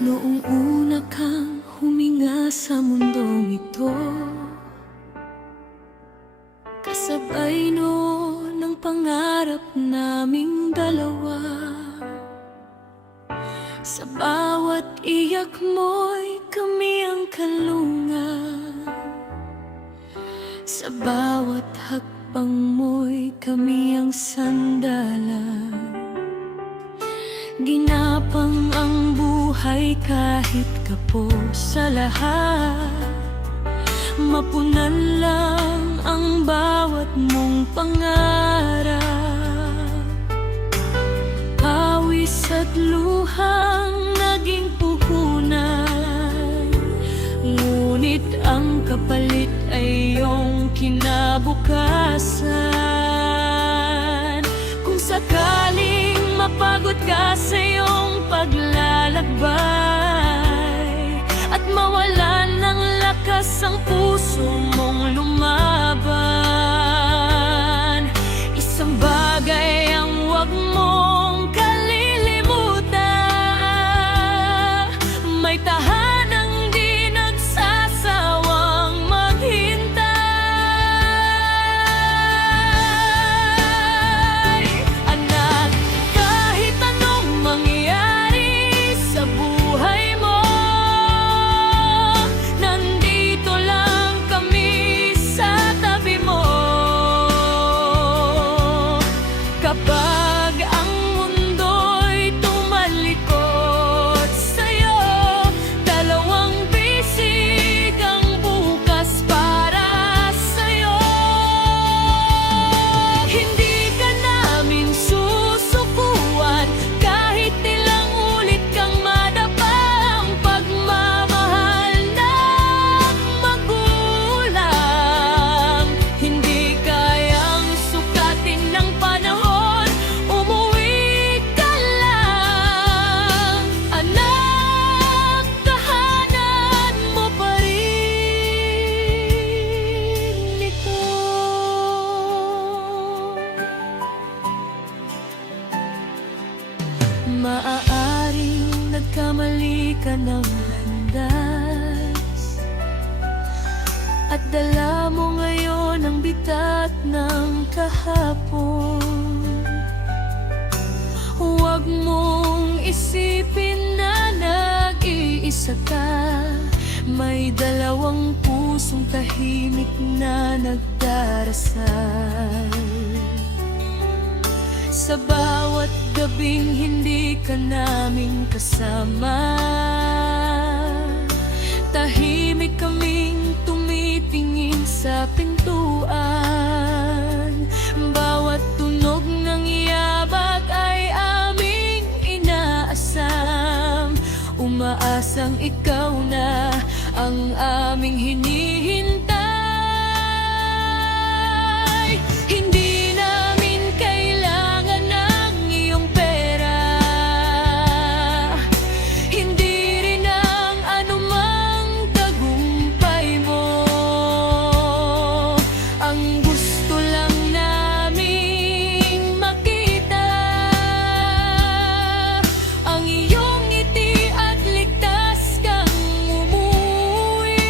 Noong una kang huminga sa mundong ito, kasabay noon ang pangarap naming dalawa. Sa bawat iyak mo'y kami ang kalungan, sa bawat hakbang mo'y kami ang sandalan. Ginapang ang buhay kahit kapos sa lahat, mapunan lang ang bawat mong pangarap. Pawis at luhang naging puhunan, ngunit ang kapalit ay iyong kinabukasan. Kung sakaling mapagod ka sa iyong paglalakbay at mawalan ng lakas ang puso mong lumaban, isang bagay ang huwag mong kalilimutan: may tahanang di nagsasawang maghintay. Anak, kahit anong mangyari sa buhay mo, nandito lang kami sa tabi mo. Kapag ang mundo'y tumalikod sa'yo, dalawang bisig ang bukas para sa'yo. Hindi ka namin susukuan kahit ilang ulit kang madapa ang pagmamahal ng magulang. Hindi kayang sukatin ng panahon, umuwi ka lang. Anak, tahanan mo pa rin ito. Maaaring nagkamali ka ng landas at dala mo ngayon ang bitat ng kahapon. Huwag mong isipin na nag-iisa ka, may dalawang pusong tahimik na nagdarasal. Sa bawat gabing hindi ka naming kasama, tahimik kaming tumitingin sa pintuan. Bawat tunog ng yabag ay aming inaasam, umaasang ikaw na ang aming hinihintay. Hindi namin kailangan ng iyong pera, hindi rin ang anumang tagumpay mo. Ang gusto lang naming makita ang iyong ngiti at ligtas kang umuwi.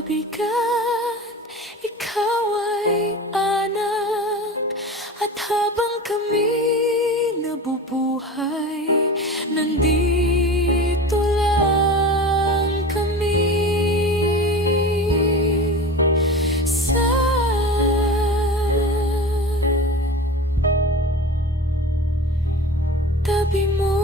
mabigat, ikaw ay anak. At habang kami nabubuhay, nandito lang kami sa tabi mo.